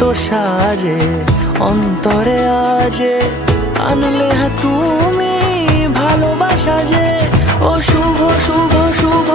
এত সাজে অন্তরে আজে আনলে হ্যাঁ তুমি ভালোবাসা যে। ও শুভ শুভ শুভ